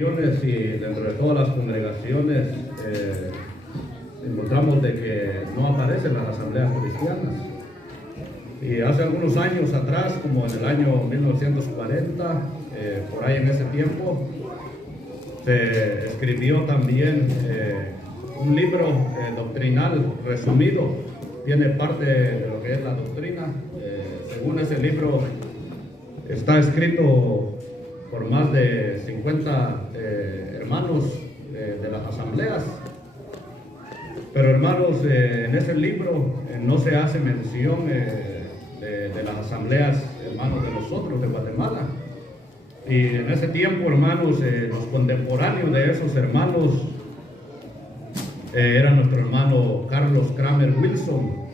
Y dentro de todas las congregaciones encontramos de que no aparecen las asambleas cristianas. Y hace algunos años atrás, como en el año 1940, por ahí en ese tiempo, se escribió también un libro doctrinal resumido. Tiene parte de lo que es la doctrina. Según ese libro, está escrito por más de 50 hermanos de las asambleas. Pero hermanos, en ese libro no se hace mención de las asambleas, hermanos, de nosotros, de Guatemala. Y en ese tiempo, hermanos, los contemporáneos de esos hermanos era nuestro hermano Carlos Kramer Wilson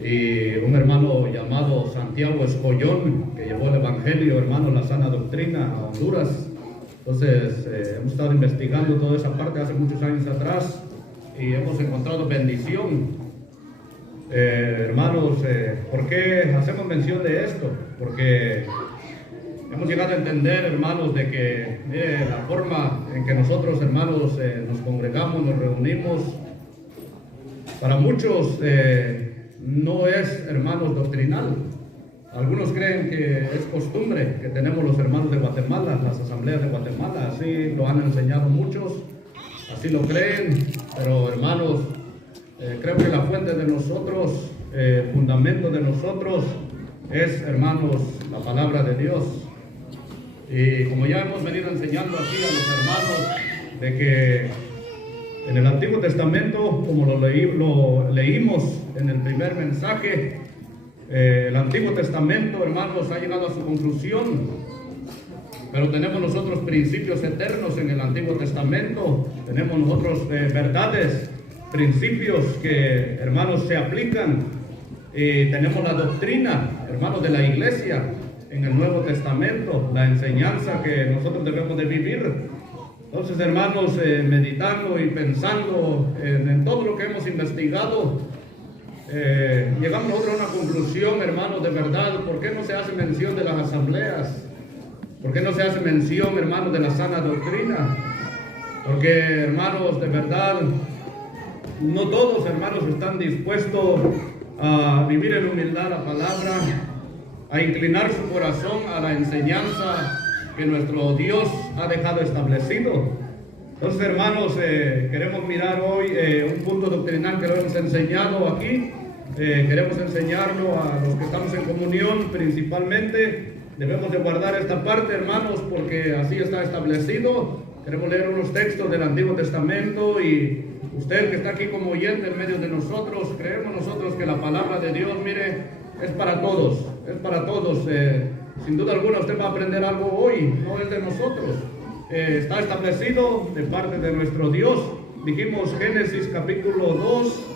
y un hermano llamado Santiago Escollón, que llevó el Evangelio, hermano, la sana doctrina a Honduras. Entonces, hemos estado investigando toda esa parte hace muchos años atrás y hemos encontrado bendición. Hermanos, ¿por qué hacemos mención de esto? Porque hemos llegado a entender, hermanos, de que la forma en que nosotros, hermanos, nos congregamos, nos reunimos, para muchos no es, hermanos, doctrinal. Algunos creen que es costumbre que tenemos los hermanos de Guatemala, las asambleas de Guatemala, así lo han enseñado muchos, así lo creen, pero hermanos, creo que la fuente de nosotros, fundamento de nosotros es, hermanos, la palabra de Dios. Y como ya hemos venido enseñando aquí a los hermanos, de que en el Antiguo Testamento, como lo leímos en el primer mensaje, el Antiguo Testamento, hermanos, ha llegado a su conclusión, pero tenemos nosotros principios eternos en el Antiguo Testamento, tenemos nosotros verdades, principios que, hermanos, se aplican, y tenemos la doctrina, hermanos, de la iglesia en el Nuevo Testamento, la enseñanza que nosotros debemos de vivir. Entonces, hermanos, meditando y pensando en todo lo que hemos investigado, llegamos nosotros a una conclusión, hermanos, de verdad. ¿Por qué no se hace mención de las asambleas? ¿Por qué no se hace mención, hermanos, de la sana doctrina? Porque, hermanos, de verdad, no todos, hermanos, están dispuestos a vivir en humildad la palabra, a inclinar su corazón a la enseñanza que nuestro Dios ha dejado establecido. Entonces, hermanos, queremos mirar hoy un punto doctrinal que lo hemos enseñado aquí. Queremos enseñarlo a los que estamos en comunión principalmente. Debemos de guardar esta parte, hermanos, porque así está establecido. Queremos leer unos textos del Antiguo Testamento y usted que está aquí como oyente en medio de nosotros, creemos nosotros que la palabra de Dios, mire, es para todos, es para todos. Sin duda alguna usted va a aprender algo hoy, no es de nosotros. Está establecido de parte de nuestro Dios. Dijimos Génesis capítulo 2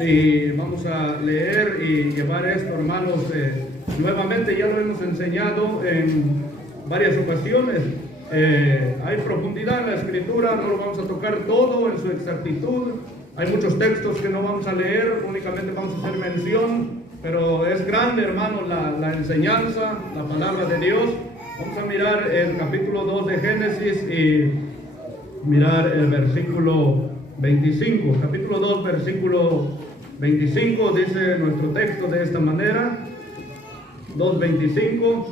y vamos a leer y llevar esto, hermanos. Nuevamente ya lo hemos enseñado en varias ocasiones. Hay profundidad en la escritura, no lo vamos a tocar todo en su exactitud. Hay muchos textos que no vamos a leer, únicamente vamos a hacer mención. Pero es grande, hermanos, la enseñanza, la palabra de Dios. Vamos a mirar el capítulo 2 de Génesis y mirar el versículo 25. Capítulo 2, versículo 25, dice nuestro texto de esta manera. 2:25.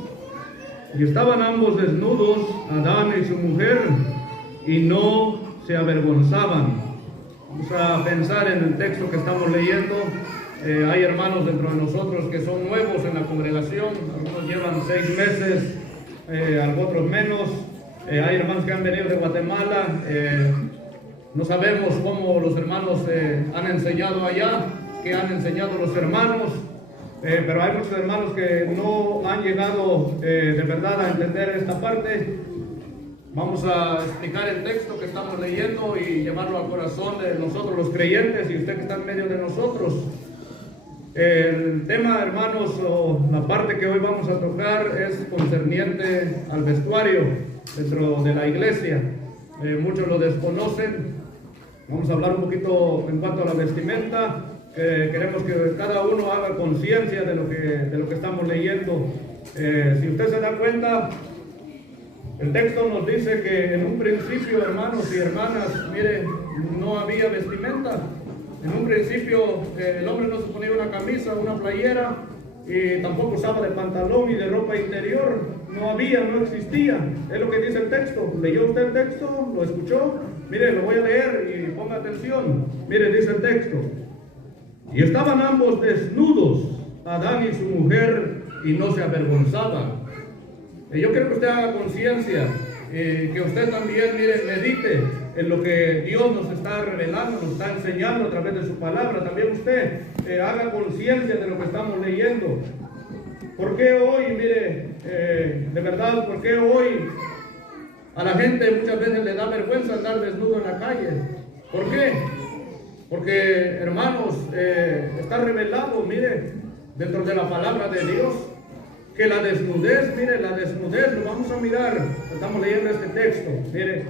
Y estaban ambos desnudos, Adán y su mujer, y no se avergonzaban. Vamos a pensar en el texto que estamos leyendo. Hay hermanos dentro de nosotros que son nuevos en la congregación, algunos llevan 6 meses, otros menos. Hay hermanos que han venido de Guatemala, no sabemos cómo los hermanos han enseñado allá, qué han enseñado los hermanos, pero hay muchos hermanos que no han llegado de verdad a entender esta parte. Vamos a explicar el texto que estamos leyendo y llevarlo al corazón de nosotros los creyentes y usted que está en medio de nosotros. El tema, hermanos, o la parte que hoy vamos a tocar es concerniente al vestuario dentro de la iglesia. Muchos lo desconocen. Vamos a hablar un poquito en cuanto a la vestimenta. Queremos que cada uno haga conciencia de lo que estamos leyendo. Si usted se da cuenta, El texto nos dice que en un principio, hermanos y hermanas, mire, no había vestimenta. En un principio el hombre no se ponía una camisa, una playera, y tampoco usaba de pantalón y de ropa interior. No había, no existía. Es lo que dice el texto. ¿Leyó usted el texto? ¿Lo escuchó? Mire, lo voy a leer y ponga atención. Mire, dice el texto. Y estaban ambos desnudos, Adán y su mujer, y no se avergonzaban. Yo quiero que usted haga conciencia, que usted también, mire, medite en lo que Dios nos está revelando, nos está enseñando a través de su palabra. También usted haga conciencia de lo que estamos leyendo. ¿Por qué hoy, mire, de verdad, por qué hoy a la gente muchas veces le da vergüenza andar desnudo en la calle? ¿Por qué? Porque, hermanos, está revelado, mire, dentro de la palabra de Dios, que la desnudez, mire, la desnudez, lo vamos a mirar, estamos leyendo este texto, mire,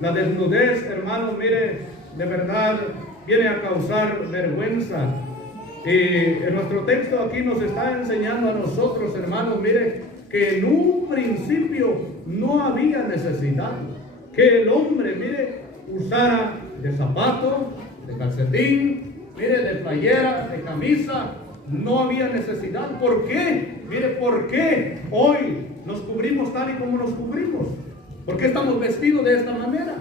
la desnudez, hermanos, mire, de verdad, viene a causar vergüenza. Y en nuestro texto aquí nos está enseñando a nosotros, hermanos, mire, que en un principio no había necesidad que el hombre, mire, usara de zapato, de calcetín, mire, de playera, de camisa. No había necesidad. ¿Por qué? Mire, ¿por qué hoy nos cubrimos tal y como nos cubrimos? ¿Por qué estamos vestidos de esta manera?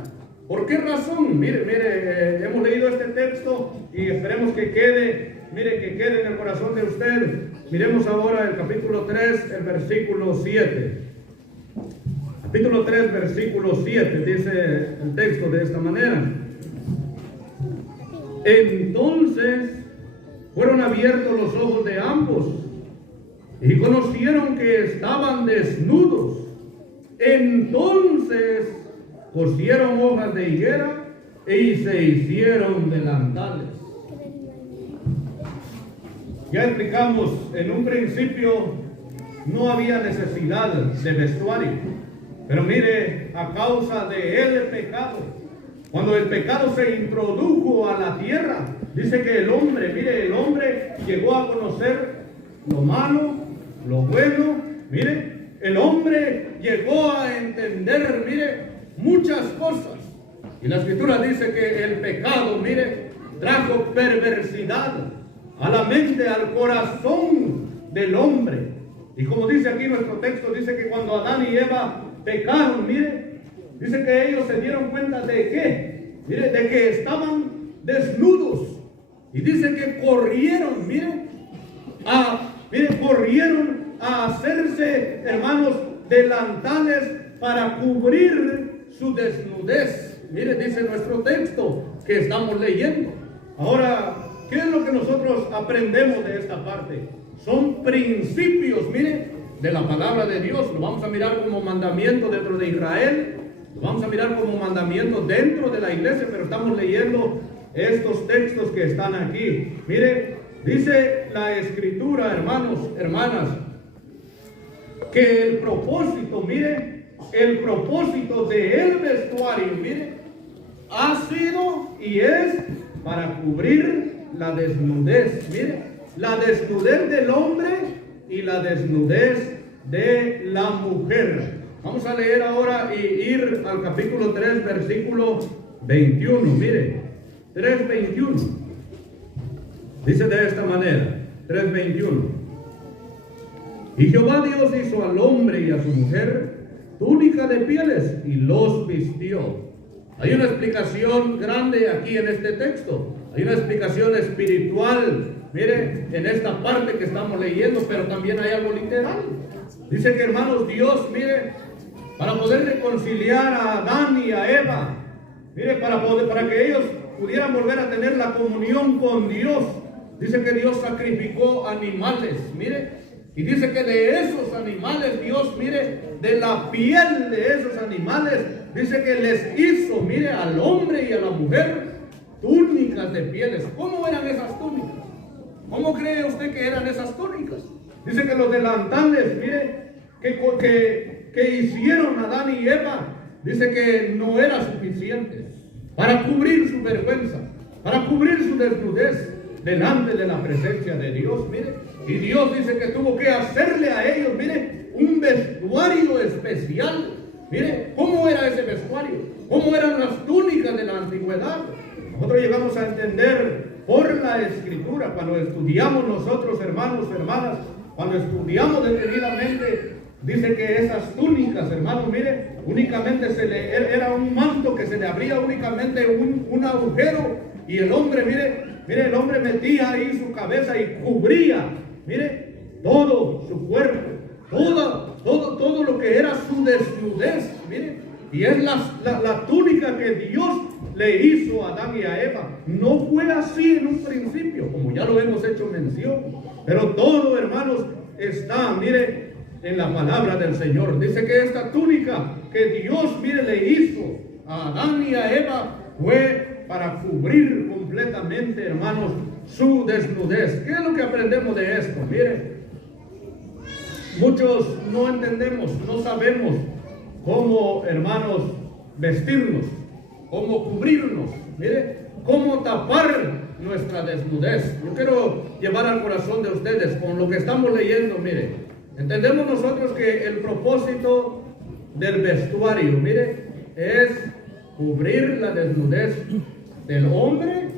¿Por qué razón? Mire, hemos leído este texto y esperemos que quede, mire, que quede en el corazón de usted. Miremos ahora el capítulo 3, el versículo 7. Capítulo 3, versículo 7, dice el texto de esta manera. Entonces fueron abiertos los ojos de ambos y conocieron que estaban desnudos. Entonces cosieron hojas de higuera y se hicieron delantales. Ya explicamos, en un principio no había necesidad de vestuario, pero mire, a causa del pecado, cuando el pecado se introdujo a la tierra, dice que el hombre, mire, el hombre llegó a conocer lo malo, lo bueno, mire, el hombre llegó a entender, mire, muchas cosas. Y la escritura dice que el pecado, mire, trajo perversidad a la mente, al corazón del hombre. Y como dice aquí nuestro texto, dice que cuando Adán y Eva pecaron, mire, dice que ellos se dieron cuenta de qué, mire, de que estaban desnudos. Y dice que corrieron, mire, corrieron a hacerse, hermanos, delantales para cubrir su desnudez. Mire, dice nuestro texto que estamos leyendo. Ahora, ¿qué es lo que nosotros aprendemos de esta parte? Son principios, mire, de la palabra de Dios. Lo vamos a mirar como mandamiento dentro de Israel, lo vamos a mirar como mandamiento dentro de la iglesia, pero estamos leyendo estos textos que están aquí. Mire, dice la escritura, hermanos, hermanas, que el propósito, mire, el propósito del vestuario, mire, ha sido y es para cubrir la desnudez, mire, la desnudez del hombre y la desnudez de la mujer. Vamos a leer ahora y ir al capítulo 3, versículo 21, mire, 3:21. Dice de esta manera, 3:21. Y Jehová Dios hizo al hombre y a su mujer túnica de pieles y los vistió. Hay una explicación grande aquí en este texto. Hay una explicación espiritual, mire, en esta parte que estamos leyendo, pero también hay algo literal. Dice que, hermanos, Dios, mire, para poder reconciliar a Adán y a Eva, mire, para que ellos pudieran volver a tener la comunión con Dios, dice que Dios sacrificó animales, mire, y dice que de esos animales Dios, mire, de la piel de esos animales, dice que les hizo, mire, al hombre y a la mujer túnicas de pieles. ¿Cómo eran esas túnicas? ¿Cómo cree usted que eran esas túnicas? Dice que los delantales, mire, que hicieron Adán y Eva, dice que no era suficiente para cubrir su vergüenza, para cubrir su desnudez delante de la presencia de Dios, mire. Y Dios dice que tuvo que hacerle a ellos, mire, un vestuario especial, Mire, ¿cómo era ese vestuario? ¿Cómo eran las túnicas de la antigüedad? Nosotros llegamos a entender por la Escritura, cuando estudiamos nosotros, hermanos, hermanas, cuando estudiamos detenidamente, dice que esas túnicas, hermanos, mire, únicamente era un manto que se le abría únicamente un agujero, y el hombre, mire, el hombre metía ahí su cabeza y cubría, mire, todo su cuerpo, todo lo que era su desnudez, mire, y es la túnica que Dios le hizo a Adán y a Eva. No fue así en un principio, como ya lo hemos hecho mención, pero todo, hermanos, está, mire, en la palabra del Señor. Dice que esta túnica que Dios, mire, le hizo a Adán y a Eva fue para cubrir completamente, hermanos, su desnudez. ¿Qué es lo que aprendemos de esto? Mire, muchos no entendemos, no sabemos cómo, hermanos, vestirnos, cómo cubrirnos, mire, cómo tapar nuestra desnudez. Yo quiero llevar al corazón de ustedes con lo que estamos leyendo, mire, entendemos nosotros que el propósito del vestuario, mire, es cubrir la desnudez del hombre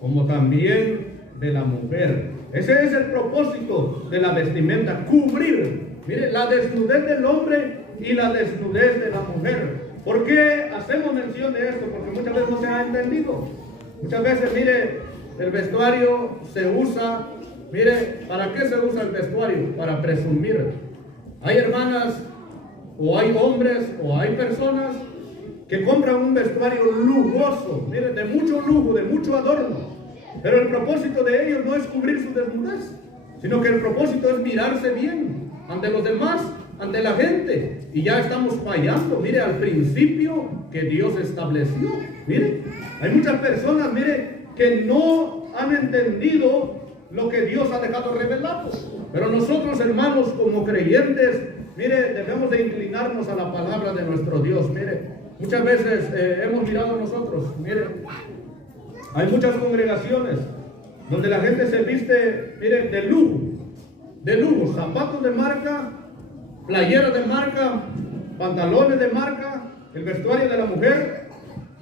como también de la mujer. Ese es el propósito de la vestimenta, cubrir, mire, la desnudez del hombre y la desnudez de la mujer. ¿Por qué hacemos mención de esto? Porque muchas veces no se ha entendido. Muchas veces, mire, el vestuario se usa, mire, ¿para qué se usa el vestuario? Para presumir. Hay hermanas, o hay hombres, o hay personas que compran un vestuario lujoso, mire, de mucho lujo, de mucho adorno. Pero el propósito de ellos no es cubrir su desnudez, sino que el propósito es mirarse bien ante los demás, ante la gente. Y ya estamos fallando, mire, al principio que Dios estableció. Mire, hay muchas personas, mire, que no han entendido lo que Dios ha dejado revelado. Pero nosotros, hermanos, como creyentes, mire, debemos de inclinarnos a la palabra de nuestro Dios. Mire, muchas veces hemos mirado nosotros, mire, hay muchas congregaciones donde la gente se viste, mire, de lujo, zapatos de marca, playeras de marca, pantalones de marca, el vestuario de la mujer,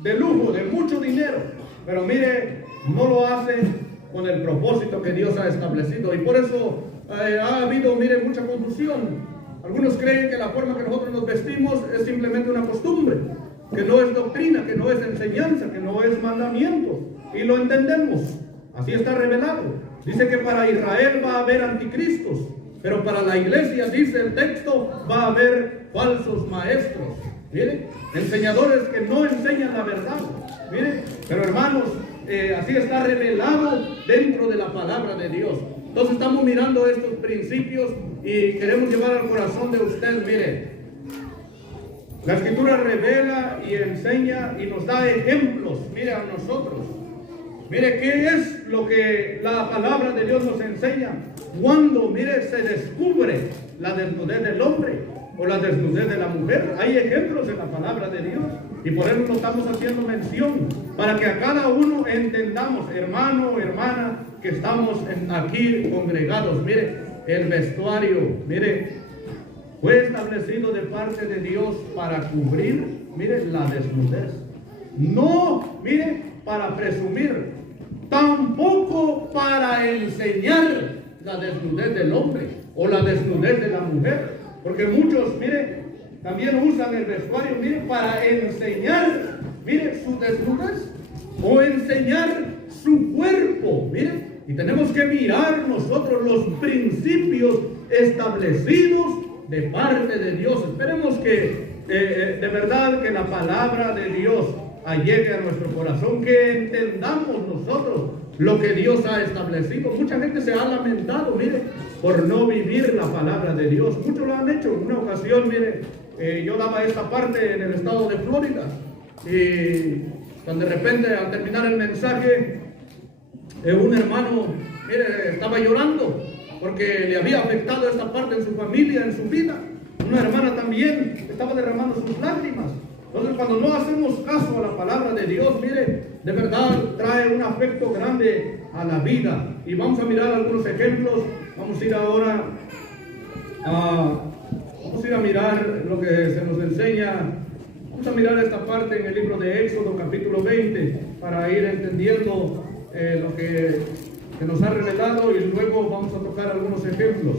de lujo, de mucho dinero. Pero mire, no lo hacen con el propósito que Dios ha establecido. Y por eso ha habido, mire, mucha confusión. Algunos creen que la forma que nosotros nos vestimos es simplemente una costumbre, que no es doctrina, que no es enseñanza, que no es mandamiento. Y lo entendemos. Así está revelado. Dice que para Israel va a haber anticristos, pero para la iglesia, dice el texto, va a haber falsos maestros. Mire, enseñadores que no enseñan la verdad. Mire, pero hermanos, así está revelado dentro de la palabra de Dios. Entonces estamos mirando estos principios y queremos llevar al corazón de usted, mire, la Escritura revela y enseña y nos da ejemplos, mire, a nosotros. Mire, ¿qué es lo que la palabra de Dios nos enseña? Cuando, mire, se descubre la desnudez del hombre o la desnudez de la mujer. Hay ejemplos en la palabra de Dios y por eso lo estamos haciendo mención, para que a cada uno entendamos, hermano, hermana, que estamos aquí congregados. Mire, el vestuario, mire, fue establecido de parte de Dios para cubrir, mire, la desnudez. No, mire, para presumir, tampoco para enseñar la desnudez del hombre o la desnudez de la mujer, porque muchos, mire, también usan el vestuario, mire, para enseñar, mire, su desnudez o enseñar su cuerpo, mire, y tenemos que mirar nosotros los principios establecidos de parte de Dios. Esperemos que de verdad que la palabra de Dios llegue a nuestro corazón, que entendamos nosotros lo que Dios ha establecido. Mucha gente se ha lamentado, mire, por no vivir la palabra de Dios. Muchos lo han hecho. En una ocasión, mire, yo daba esta parte en el estado de Florida, y cuando de repente al terminar el mensaje, un hermano, mire, estaba llorando porque le había afectado esta parte en su familia, en su vida. Una hermana también estaba derramando sus lágrimas. Entonces, cuando no hacemos caso a la palabra de Dios, mire, de verdad trae un afecto grande a la vida. Y vamos a mirar algunos ejemplos. Vamos a ir ahora vamos Vamos a ir a mirar lo que se nos enseña. Vamos a mirar esta parte en el libro de Éxodo, capítulo 20, para ir entendiendo lo que se nos ha revelado, y luego vamos a tocar algunos ejemplos.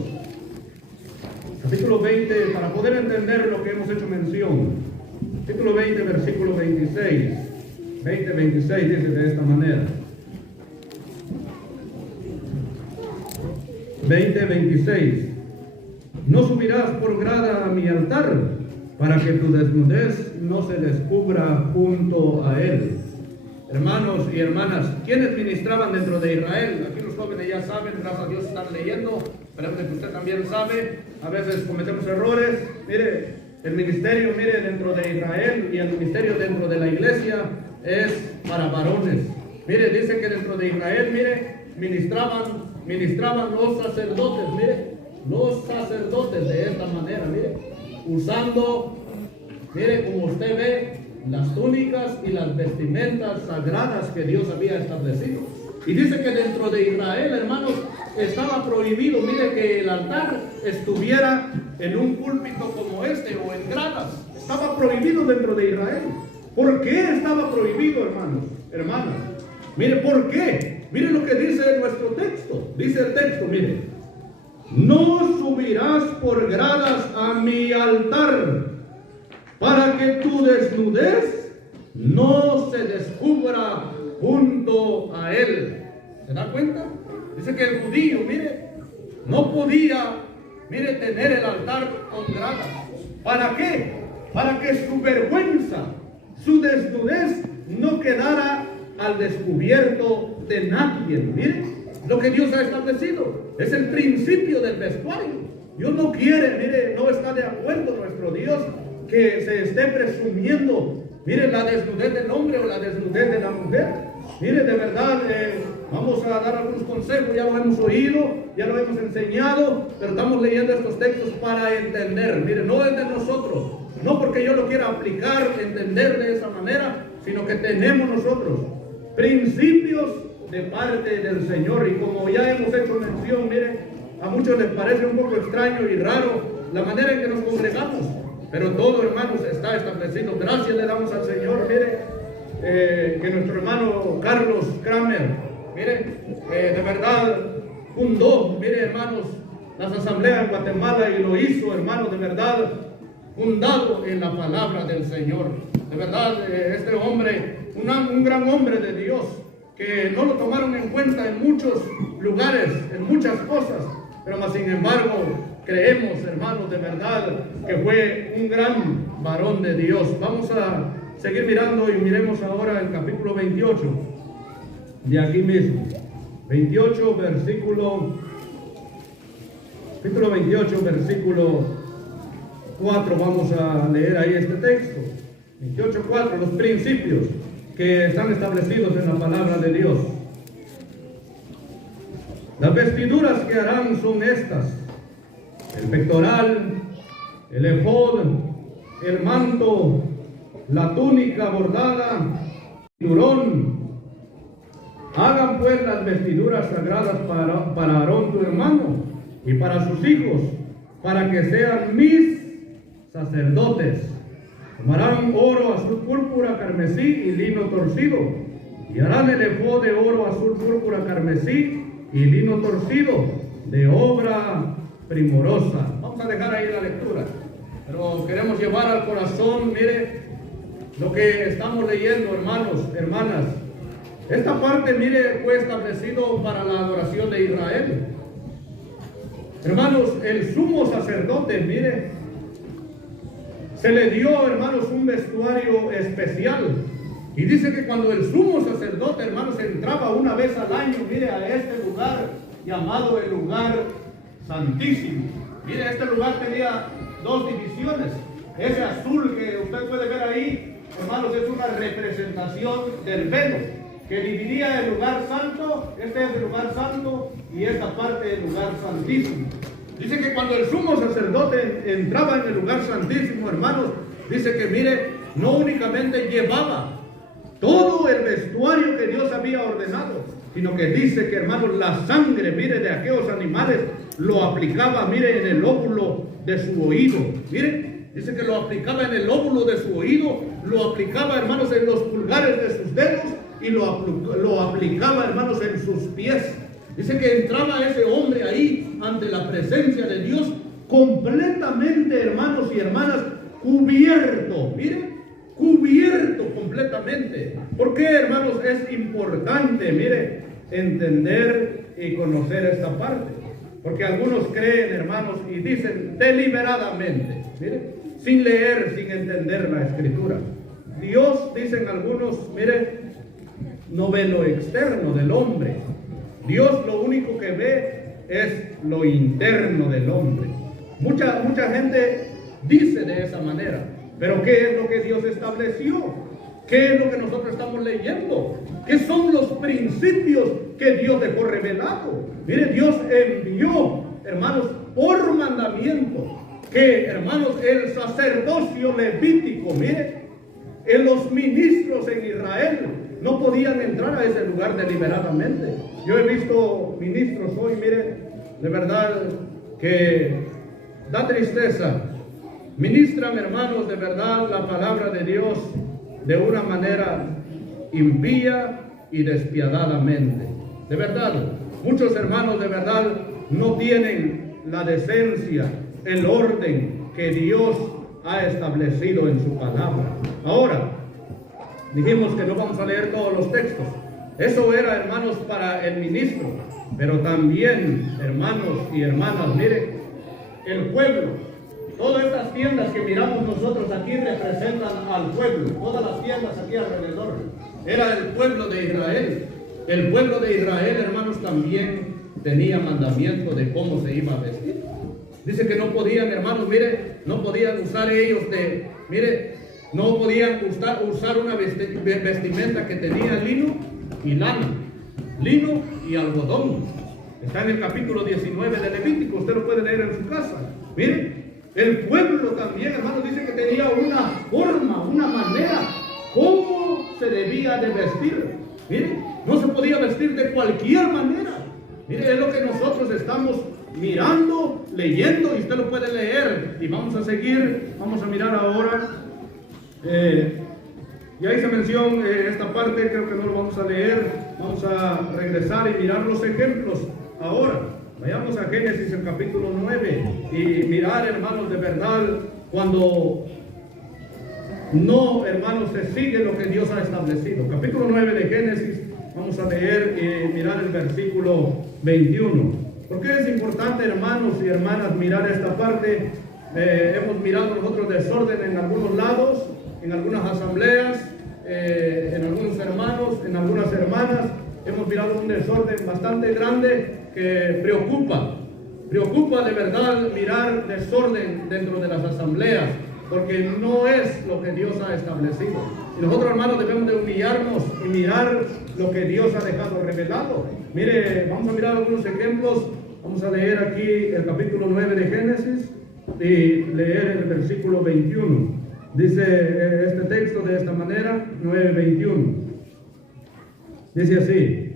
Capítulo 20, para poder entender lo que hemos hecho mención. Capítulo 20, versículo 26. 20:26 dice de esta manera. 20:26. No subirás por grada a mi altar, para que tu desnudez no se descubra junto a él. Hermanos y hermanas, ¿quiénes ministraban dentro de Israel? Aquí los jóvenes ya saben, gracias a Dios están leyendo, esperemos que usted también sabe. A veces cometemos errores. Mire, el ministerio, mire, dentro de Israel, y el ministerio dentro de la iglesia es para varones. Mire, dice que dentro de Israel, mire, ministraban los sacerdotes, mire, los sacerdotes de esta manera, mire, usando, mire, como usted ve, las túnicas y las vestimentas sagradas que Dios había establecido. Y dice que dentro de Israel, hermanos, estaba prohibido, mire, que el altar estuviera en un púlpito como este o en gradas. Estaba prohibido dentro de Israel. ¿Por qué estaba prohibido, hermanos, hermanas? Mire, ¿por qué? Mire lo que dice nuestro texto. Dice el texto, mire: no subirás por gradas a mi altar, para que tu desnudez no se descubra junto a él. ¿Se da cuenta? Dice que el judío, mire, no podía, mire, tener el altar con gradas. ¿Para qué? Para que su vergüenza, su desnudez no quedara al descubierto de nadie. Mire, lo que Dios ha establecido es el principio del vestuario. Dios no quiere, mire, no está de acuerdo nuestro Dios que se esté presumiendo, mire, la desnudez del hombre o la desnudez de la mujer. Mire, de verdad, vamos a dar algunos consejos, ya lo hemos oído, ya lo hemos enseñado, pero estamos leyendo estos textos para entender. Mire, no es de nosotros, no porque yo lo quiera aplicar, entender de esa manera, sino que tenemos nosotros principios de parte del Señor. Y como ya hemos hecho mención, mire, a muchos les parece un poco extraño y raro la manera en que nos congregamos, pero todo, hermanos, está establecido. Gracias le damos al Señor, mire, que nuestro hermano Carlos Kramer, mire, de verdad fundó, mire, hermanos, las asambleas en Guatemala, y lo hizo, hermanos, de verdad, fundado en la palabra del Señor. De verdad, este hombre, un gran hombre de Dios, que no lo tomaron en cuenta en muchos lugares, en muchas cosas, pero más sin embargo, creemos, hermanos, de verdad, que fue un gran varón de Dios. Vamos a seguir mirando y miremos ahora el capítulo 28, de aquí mismo. 28, capítulo 28, versículo 4, vamos a leer ahí este texto. 28:4, los principios que están establecidos en la palabra de Dios. Las vestiduras que harán son estas: el pectoral, el efod, el manto, la túnica bordada, el cinturón. Hagan pues las vestiduras sagradas para Aarón tu hermano y para sus hijos, para que sean mis sacerdotes. Tomarán oro, azul, púrpura, carmesí y lino torcido, y harán el efod de oro, azul, púrpura, carmesí y lino torcido, de obra primorosa. Vamos a dejar ahí la lectura, pero queremos llevar al corazón, mire, lo que estamos leyendo, hermanos, hermanas. Esta parte, mire, fue establecido para la adoración de Israel. Hermanos, el sumo sacerdote, mire, se le dio, hermanos, un vestuario especial. Y dice que cuando el sumo sacerdote, hermanos, entraba una vez al año, mire, a este lugar llamado el lugar santísimo. Mire, este lugar tenía dos divisiones. Ese azul que usted puede ver ahí, hermanos, es una representación del velo que dividía el lugar santo. Este es el lugar santo y esta parte el lugar santísimo. Dice que cuando el sumo sacerdote entraba en el lugar santísimo, hermanos, dice que, mire, no únicamente llevaba todo el vestuario que Dios había ordenado, sino que dice que, hermanos, la sangre, mire, de aquellos animales lo aplicaba, mire, en el lóbulo de su oído. Mire, dice que lo aplicaba en el lóbulo de su oído, lo aplicaba, hermanos, en los pulgares de sus dedos y lo aplicaba, hermanos, en sus pies. Dice que entraba ese hombre ahí ante la presencia de Dios completamente, hermanos y hermanas, cubierto. Mire, cubierto completamente. ¿Por qué, hermanos, es importante, mire, entender y conocer esta parte? Porque algunos creen, hermanos, y dicen deliberadamente, mire, sin leer, sin entender la Escritura. Dios, dicen algunos, mire, no ve lo externo del hombre. Dios lo único que ve es lo interno del hombre. Mucha gente dice de esa manera. Pero ¿qué es lo que Dios estableció? ¿Qué es lo que nosotros estamos leyendo? ¿Qué son los principios que Dios dejó revelado? Mire, Dios envió, hermanos, por mandamiento, que, hermanos, el sacerdocio levítico, mire, en los ministros en Israel no podían entrar a ese lugar deliberadamente. Yo he visto ministros hoy, mire, de verdad que da tristeza. Ministran, hermanos, de verdad la palabra de Dios de una manera impía y despiadadamente. De verdad, muchos hermanos de verdad no tienen la decencia, el orden que Dios ha establecido en su palabra. Ahora, dijimos que no vamos a leer todos los textos. Eso era, hermanos, para el ministro. Pero también, hermanos y hermanas, miren, el pueblo. Todas estas tiendas que miramos nosotros aquí representan al pueblo. Todas las tiendas aquí alrededor. Era el pueblo de Israel. El pueblo de Israel, hermanos, también tenía mandamiento de cómo se iba a vestir. Dice que no podían, hermanos, mire, no podían usar ellos no podían usar una vestimenta que tenía lino y lana. Lino y algodón. Está en el capítulo 19 de Levítico. Usted lo puede leer en su casa. Mire. El pueblo también, hermanos, dice que tenía una forma, una manera, cómo se debía de vestir. Mire, no se podía vestir de cualquier manera. Mire, es lo que nosotros estamos mirando, leyendo, y usted lo puede leer. Y vamos a seguir, vamos a mirar ahora. Ya hice mención esta parte, creo que no lo vamos a leer. Vamos a regresar y mirar los ejemplos ahora. Vayamos a Génesis, el capítulo 9, y mirar, hermanos, de verdad, cuando no, hermanos, se sigue lo que Dios ha establecido. Capítulo 9 de Génesis, vamos a leer y mirar el versículo 21. ¿Por qué es importante, hermanos y hermanas, mirar esta parte? Hemos mirado nosotros desorden en algunos lados, en algunas asambleas, en algunos hermanos, en algunas hermanas. Hemos mirado un desorden bastante grande que preocupa de verdad mirar desorden dentro de las asambleas, porque no es lo que Dios ha establecido. Y nosotros, hermanos, debemos de humillarnos y mirar lo que Dios ha dejado revelado. Mire, vamos a mirar algunos ejemplos. Vamos a leer aquí el capítulo 9 de Génesis y leer el versículo 21. Dice este texto de esta manera, 9:21. Dice así: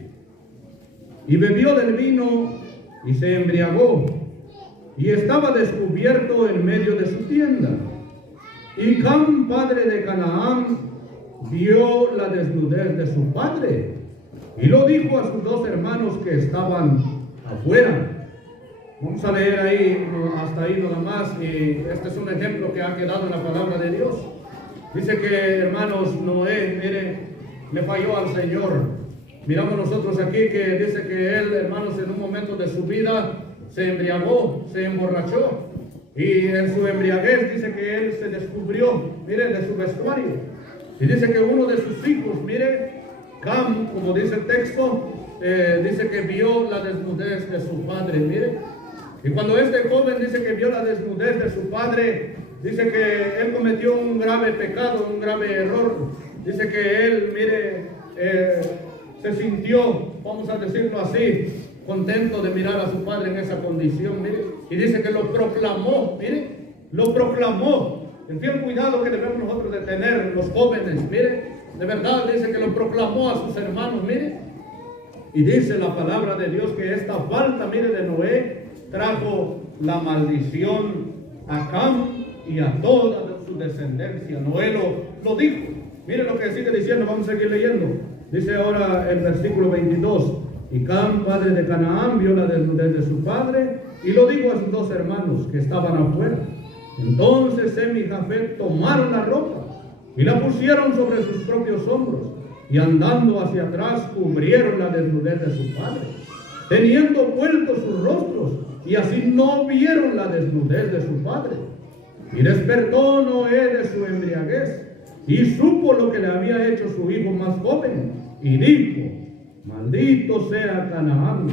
y bebió del vino y se embriagó, y estaba descubierto en medio de su tienda. Y Cam, padre de Canaán, vio la desnudez de su padre, y lo dijo a sus dos hermanos que estaban afuera. Vamos a leer ahí, hasta ahí nada más, y este es un ejemplo que ha quedado en la palabra de Dios. Dice que, hermanos, Noé, mire, le falló al Señor. Miramos nosotros aquí que dice que él, hermanos, en un momento de su vida se embriagó, se emborrachó, y en su embriaguez dice que él se descubrió, mire, de su vestuario. Y dice que uno de sus hijos, mire, Cam, como dice el texto, dice que vio la desnudez de su padre, mire. Y cuando este joven dice que vio la desnudez de su padre, dice que él cometió un grave pecado, un grave error. Dice que él, mire, se sintió, vamos a decirlo así, contento de mirar a su padre en esa condición, mire. Y dice que lo proclamó, mire, lo proclamó. El fiel cuidado que debemos nosotros de tener los jóvenes, mire, de verdad dice que lo proclamó a sus hermanos, mire. Y dice la palabra de Dios que esta falta, mire, de Noé trajo la maldición a Cam y a toda su descendencia. Noé lo dijo. Mire lo que sigue diciendo, vamos a seguir leyendo. Dice ahora el versículo 22. Y Cam, padre de Canaán, vio la desnudez de su padre y lo dijo a sus dos hermanos que estaban afuera. Entonces Sem y Jafet tomaron la ropa y la pusieron sobre sus propios hombros y andando hacia atrás cubrieron la desnudez de su padre, teniendo vueltos sus rostros, y así no vieron la desnudez de su padre. Y despertó Noé de su embriaguez y supo lo que le había hecho su hijo más joven y dijo: maldito sea Canaán,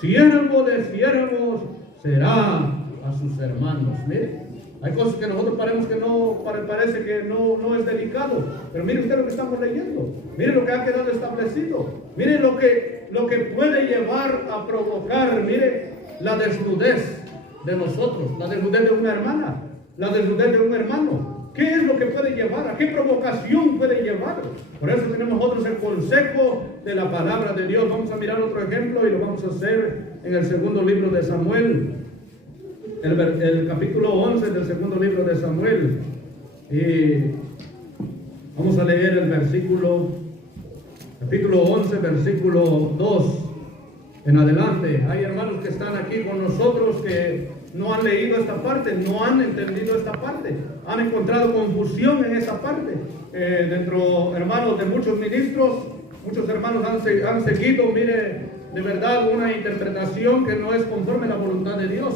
siervo de siervos será a sus hermanos. Mire, hay cosas que nosotros parece que no es delicado, pero mire usted lo que estamos leyendo, mire lo que ha quedado establecido, mire lo que puede llevar a provocar, mire, la desnudez de nosotros, la desnudez de una hermana, la desnudez de un hermano. ¿Qué es lo que puede llevar? ¿A qué provocación puede llevar? Por eso tenemos nosotros el consejo de la palabra de Dios. Vamos a mirar otro ejemplo y lo vamos a hacer en el segundo libro de Samuel, el capítulo 11 del segundo libro de Samuel. Y vamos a leer el capítulo 11, versículo 2 en adelante. Hay hermanos que están aquí con nosotros que no han leído esta parte, no han entendido esta parte, han encontrado confusión en esta parte. Dentro, hermanos, de muchos ministros, muchos hermanos han seguido, mire, de verdad, una interpretación que no es conforme a la voluntad de Dios.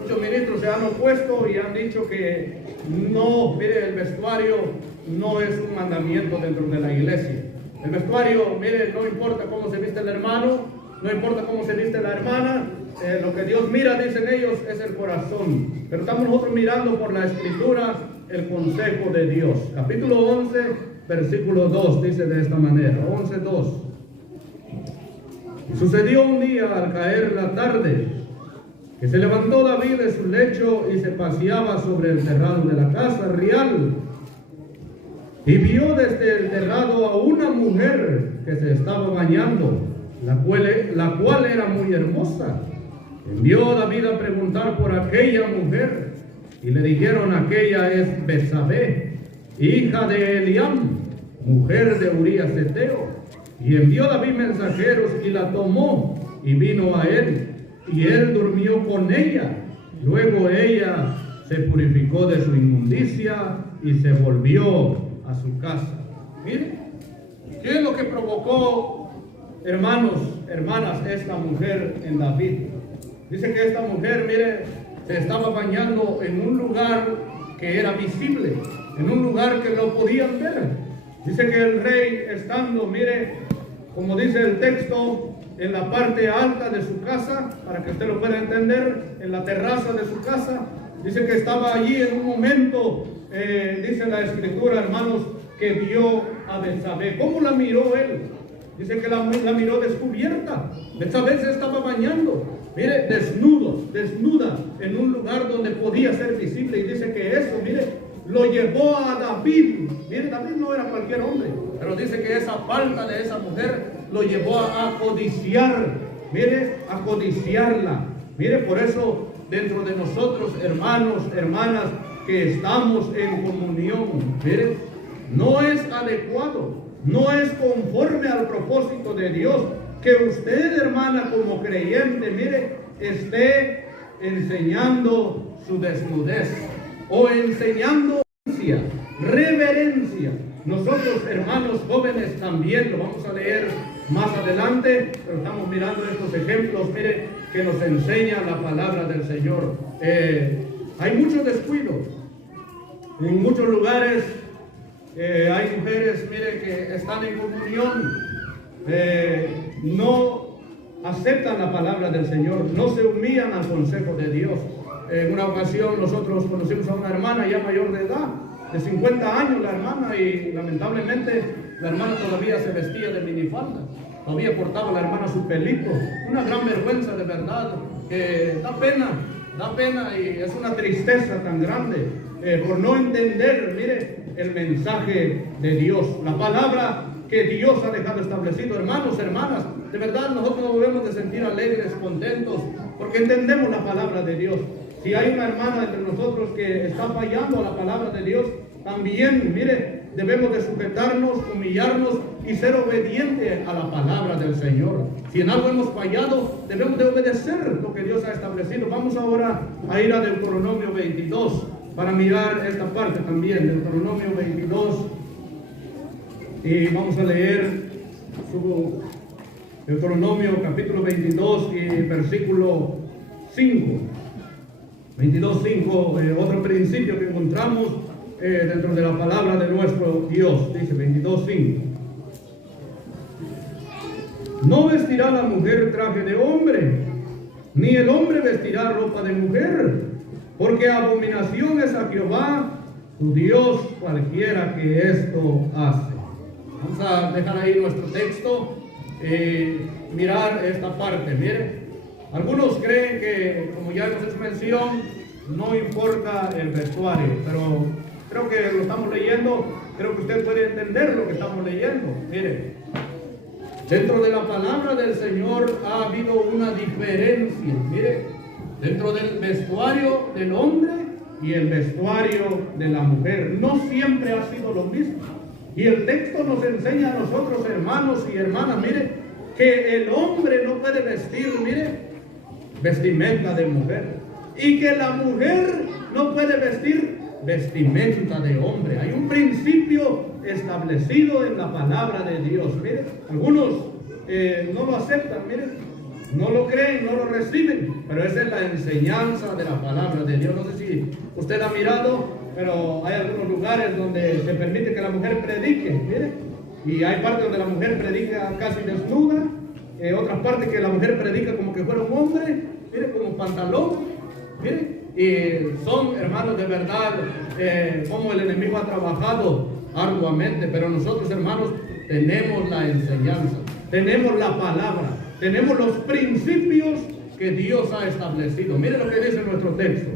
Muchos ministros se han opuesto y han dicho que no, mire, el vestuario no es un mandamiento dentro de la iglesia. El vestuario, mire, no importa cómo se viste el hermano, no importa cómo se viste la hermana, lo que Dios mira, dicen ellos, es el corazón. Pero estamos nosotros mirando por la Escritura el consejo de Dios. Capítulo 11, versículo 2, dice de esta manera, 11:2. Y sucedió un día al caer la tarde, que se levantó David de su lecho y se paseaba sobre el terrado de la casa real, y vio desde el terrado a una mujer que se estaba bañando, la cual era muy hermosa. Envió David a preguntar por aquella mujer, y le dijeron: aquella es Betsabé, hija de Eliam, mujer de Urías Heteo. Y envió David mensajeros y la tomó y vino a él, y él durmió con ella. Luego ella se purificó de su inmundicia y se volvió a su casa. Miren, ¿qué es lo que provocó, hermanos, hermanas, esta mujer en David? Dice que esta mujer, mire, se estaba bañando en un lugar que era visible, en un lugar que lo podían ver. Dice que el rey, estando, mire, como dice el texto, en la parte alta de su casa, para que usted lo pueda entender, en la terraza de su casa, dice que estaba allí en un momento, dice la Escritura, hermanos, que vio a Betsabé. ¿Cómo la miró él? Dice que la miró descubierta. Betsabé se estaba bañando, mire, desnuda, en un lugar donde podía ser visible. Y dice que eso, mire, lo llevó a David. Mire, David no era cualquier hombre, pero dice que esa falta de esa mujer lo llevó a codiciar, mire, a codiciarla. Mire, por eso dentro de nosotros, hermanos, hermanas, que estamos en comunión, mire, no es adecuado, no es conforme al propósito de Dios que usted, hermana, como creyente, mire, esté enseñando su desnudez o enseñando reverencia. Nosotros, hermanos jóvenes, también lo vamos a leer más adelante, pero estamos mirando estos ejemplos, mire, que nos enseña la palabra del Señor. Hay mucho descuido. En muchos lugares hay mujeres, mire, que están en comunión, no aceptan la palabra del Señor, no se humillan al consejo de Dios. En una ocasión nosotros conocimos a una hermana ya mayor de edad, de 50 años la hermana, y lamentablemente la hermana todavía se vestía de minifalda, todavía portaba la hermana su pelito. Una gran vergüenza, de verdad, que da pena y es una tristeza tan grande por no entender, mire, el mensaje de Dios. La palabra que Dios ha dejado establecido. Hermanos, hermanas, de verdad nosotros nos debemos de sentir alegres, contentos, porque entendemos la palabra de Dios. Si hay una hermana entre nosotros que está fallando a la palabra de Dios, también, mire, debemos de sujetarnos, humillarnos y ser obedientes a la palabra del Señor. Si en algo hemos fallado, debemos de obedecer lo que Dios ha establecido. Vamos ahora a ir a Deuteronomio 22 para mirar esta parte también, Deuteronomio 22. Y vamos a leer Deuteronomio capítulo 22 y versículo 5. 22:5, otro principio que encontramos dentro de la palabra de nuestro Dios. Dice 22:5. No vestirá la mujer traje de hombre, ni el hombre vestirá ropa de mujer, porque abominación es a Jehová tu Dios cualquiera que esto hace. Vamos a dejar ahí nuestro texto, mirar esta parte. Mire, algunos creen que, como ya hemos hecho mención, no importa el vestuario, pero creo que lo estamos leyendo, creo que usted puede entender lo que estamos leyendo. Mire, dentro de la palabra del Señor ha habido una diferencia. Mire, dentro del vestuario del hombre y el vestuario de la mujer, no siempre ha sido lo mismo. Y el texto nos enseña a nosotros, hermanos y hermanas, mire, que el hombre no puede vestir, mire, vestimenta de mujer, y que la mujer no puede vestir vestimenta de hombre. Hay un principio establecido en la palabra de Dios. Mire, algunos no lo aceptan, mire, no lo creen, no lo reciben, pero esa es la enseñanza de la palabra de Dios. No sé si usted ha mirado, pero hay algunos lugares donde se permite que la mujer predique, mire, y hay partes donde la mujer predica casi desnuda, otras partes que la mujer predica como que fuera un hombre, mire, como pantalón, mire, y son, hermanos, de verdad, como el enemigo ha trabajado arduamente, pero nosotros, hermanos, tenemos la enseñanza, tenemos la palabra, tenemos los principios que Dios ha establecido. Mire lo que dice nuestro texto: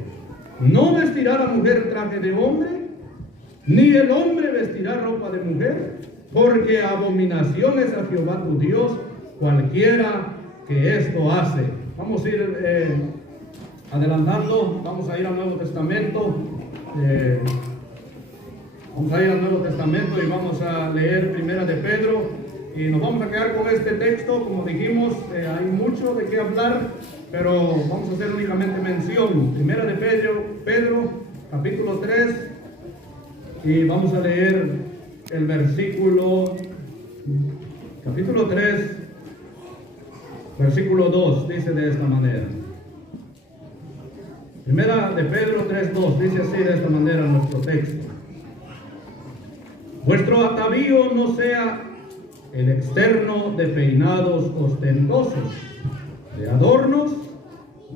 no vestirá la mujer traje de hombre, ni el hombre vestirá ropa de mujer, porque abominación es a Jehová tu Dios cualquiera que esto hace. Vamos a ir adelantando, vamos a ir al Nuevo Testamento. Vamos a ir al Nuevo Testamento y vamos a leer Primera de Pedro, y nos vamos a quedar con este texto. Como dijimos, hay mucho de qué hablar, pero vamos a hacer únicamente mención. Primera de Pedro, capítulo 3, y vamos a leer el versículo, capítulo 3, versículo 2, dice de esta manera. Primera de Pedro 3:2, dice así de esta manera nuestro texto: vuestro atavío no sea el externo de peinados ostentosos, de adornos,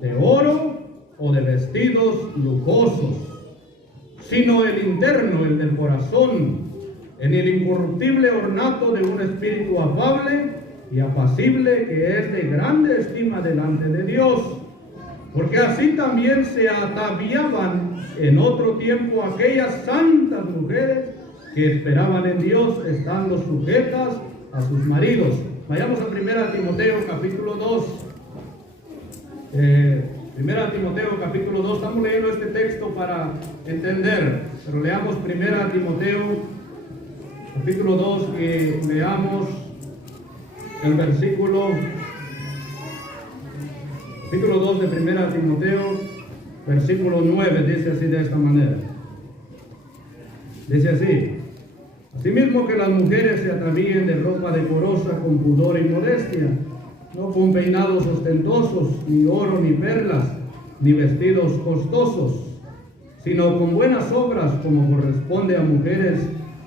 de oro o de vestidos lujosos, sino el interno, el del corazón, en el incorruptible ornato de un espíritu afable y apacible, que es de grande estima delante de Dios. Porque así también se ataviaban en otro tiempo aquellas santas mujeres que esperaban en Dios, estando sujetas a sus maridos. Vayamos a 1 Timoteo capítulo 2. 1 Timoteo capítulo 2. Estamos leyendo este texto para entender, pero leamos 1 Timoteo capítulo 2 y leamos el versículo 2 de 1 Timoteo, versículo 9, dice así de esta manera. Dice así: asimismo que las mujeres se atavíen de ropa decorosa con pudor y modestia, no con peinados ostentosos, ni oro, ni perlas, ni vestidos costosos, sino con buenas obras, como corresponde a mujeres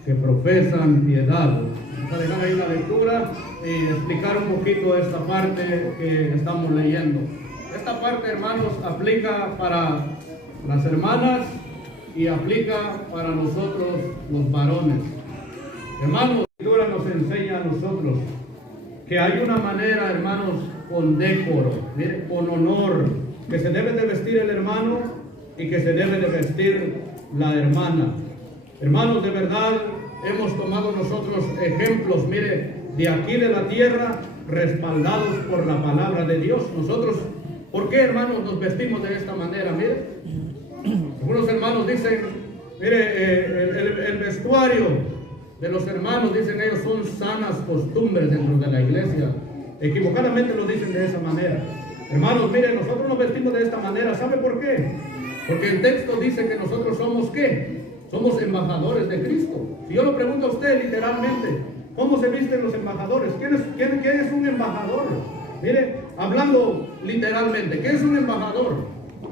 que profesan piedad. Vamos a dejar ahí la lectura y explicar un poquito esta parte que estamos leyendo. Esta parte, hermanos, aplica para las hermanas y aplica para nosotros los varones. Hermanos, la escritura nos enseña a nosotros que hay una manera, hermanos, con decoro, con honor, que se debe de vestir el hermano y que se debe de vestir la hermana. Hermanos, de verdad, hemos tomado nosotros ejemplos, mire, de aquí de la tierra, respaldados por la palabra de Dios. Nosotros, ¿por qué, hermanos, nos vestimos de esta manera? Mire, algunos hermanos dicen, mire, el vestuario de los hermanos, dicen ellos, son sanas costumbres dentro de la iglesia. Equivocadamente lo dicen de esa manera. Hermanos, mire, nosotros nos vestimos de esta manera. ¿Sabe por qué? Porque el texto dice que nosotros somos ¿qué? Somos embajadores de Cristo. Si yo lo pregunto a usted literalmente, ¿cómo se visten los embajadores? ¿Quién es un embajador? Mire, hablando literalmente, ¿qué es un embajador?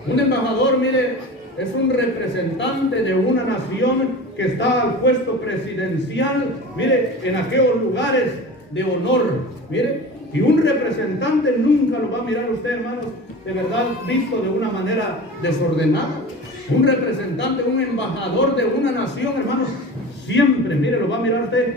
Un embajador, mire, es un representante de una nación que está al puesto presidencial, mire, en aquellos lugares de honor, mire. Y un representante nunca lo va a mirar usted, hermanos, de verdad visto de una manera desordenada. Un representante, un embajador de una nación, hermanos, siempre, mire, lo va a mirar usted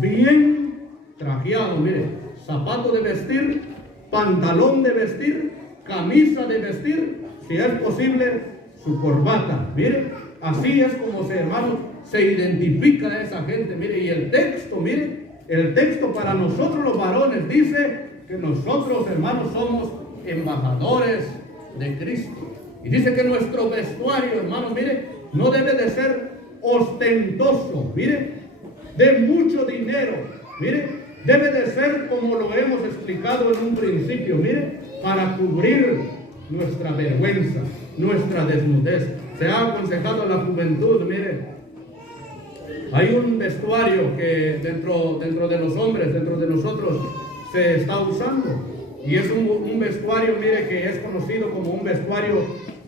bien trajeado, mire, zapato de vestir, pantalón de vestir, camisa de vestir, si es posible, su corbata, mire, así es como se, hermanos, se identifica a esa gente, mire, y el texto, mire, el texto para nosotros los varones dice que nosotros, hermanos, somos embajadores de Cristo. Y dice que nuestro vestuario, hermanos, mire, no debe de ser ostentoso, mire, de mucho dinero, mire, debe de ser como lo hemos explicado en un principio, mire, para cubrir nuestra vergüenza, nuestra desnudez. Se ha aconsejado a la juventud, mire, hay un vestuario que dentro de los hombres, dentro de nosotros, se está usando. Y es un vestuario, mire, que es conocido como un vestuario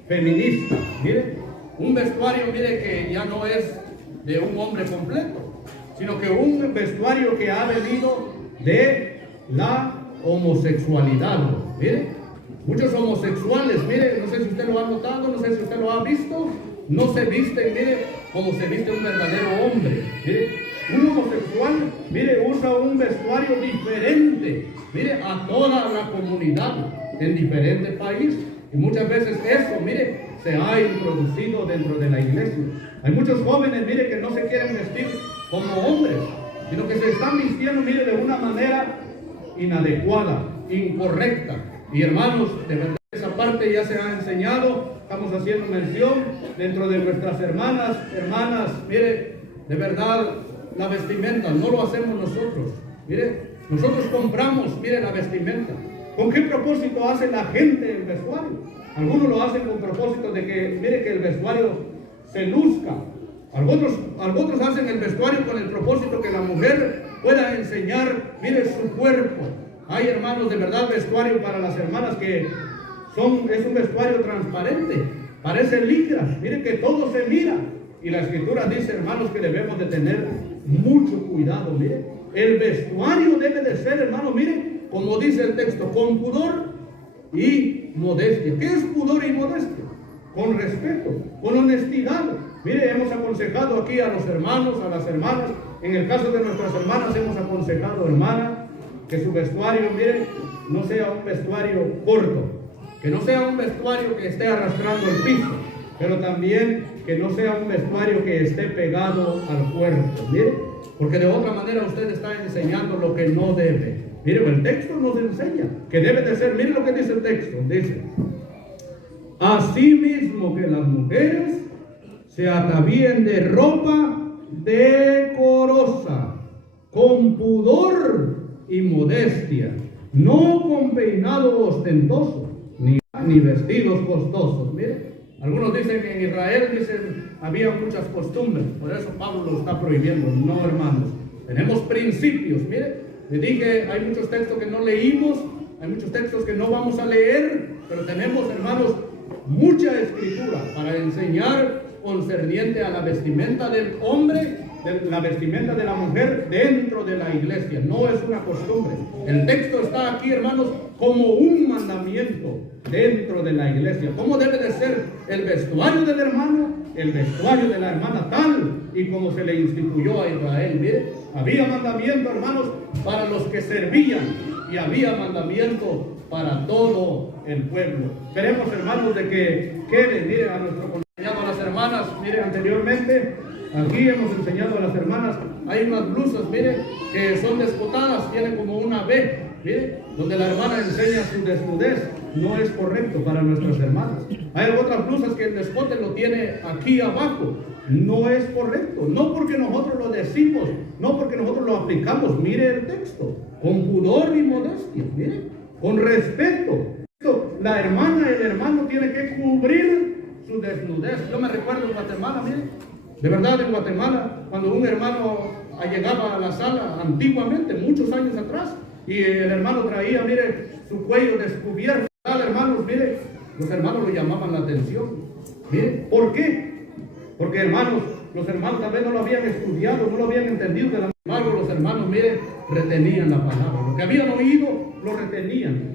feminista. Mire, un vestuario, mire, que ya no es de un hombre completo, sino que un vestuario que ha venido de la homosexualidad. Mire, muchos homosexuales, mire, no sé si usted lo ha notado, no sé si usted lo ha visto, no se visten, mire, como se viste un verdadero hombre. Mire, un homosexual, mire, usa un vestuario diferente, mire, a toda la comunidad en diferentes países. Y muchas veces eso, mire, se ha introducido dentro de la iglesia. Hay muchos jóvenes, mire, que no se quieren vestir como hombres, sino que se están vistiendo, mire, de una manera inadecuada, incorrecta. Y hermanos, de verdad, esa parte ya se ha enseñado. Estamos haciendo mención dentro de nuestras hermanas, mire, de verdad, la vestimenta no lo hacemos nosotros. Mire, nosotros compramos, mire, la vestimenta. ¿Con qué propósito hace la gente el vestuario? Algunos lo hacen con propósito de que, mire, que el vestuario se luzca. Algunos hacen el vestuario con el propósito que la mujer pueda enseñar, mire, su cuerpo. Hay, hermanos, de verdad, vestuario para las hermanas que es un vestuario transparente, parece licras, mire que todo se mira. Y la escritura dice, hermanos, que debemos de tener mucho cuidado, mire. El vestuario debe de ser, hermanos, mire, como dice el texto, con pudor y modestia. ¿Qué es pudor y modestia? Con respeto, con honestidad. Mire, hemos aconsejado aquí a los hermanos, a las hermanas. En el caso de nuestras hermanas hemos aconsejado, hermana, que su vestuario, mire, no sea un vestuario corto, que no sea un vestuario que esté arrastrando el piso, pero también que no sea un vestuario que esté pegado al cuerpo, mire, porque de otra manera usted está enseñando lo que no debe. Mire, el texto nos enseña que debe de ser, mire lo que dice el texto, dice, así mismo que las mujeres se atavíen de ropa decorosa, con pudor y modestia, no con peinado ostentoso, ni vestidos costosos. Mire, algunos dicen que en Israel, había muchas costumbres, por eso Pablo lo está prohibiendo. No, hermanos, tenemos principios. Mire, le dije, hay muchos textos que no leímos, hay muchos textos que no vamos a leer, pero tenemos, hermanos, mucha escritura para enseñar concerniente a la vestimenta del hombre, de la vestimenta de la mujer dentro de la iglesia. No es una costumbre. El texto está aquí, hermanos, como un mandamiento dentro de la iglesia. ¿Cómo debe de ser el vestuario del hermano, el vestuario de la hermana, tal y como se le instituyó a Israel? Mire, había mandamiento, hermanos, para los que servían, y había mandamiento para todo el pueblo. Queremos, hermanos, de que quede, mire, a nuestro enseñado a las hermanas, mire, anteriormente aquí hemos enseñado a las hermanas hay unas blusas, mire, que son descotadas, tienen como una B, mire, donde la hermana enseña su desnudez. No es correcto para nuestras hermanas. Hay otras blusas que el descote lo tiene aquí abajo. No es correcto. No porque nosotros lo decimos, no porque nosotros lo aplicamos. Mire el texto, con pudor y modestia, mire, con respeto. La hermana y el hermano tienen que cubrir su desnudez. Yo me recuerdo en Guatemala, mire, de verdad en Guatemala, cuando un hermano llegaba a la sala antiguamente, muchos años atrás, y el hermano traía, mire, su cuello descubierto. Hermanos, mire, los hermanos lo llamaban la atención. Mire, ¿por qué? Porque hermanos, los hermanos tal vez no lo habían estudiado, no lo habían entendido. De la embargo, los hermanos, mire, retenían la palabra. Lo que habían oído, lo retenían.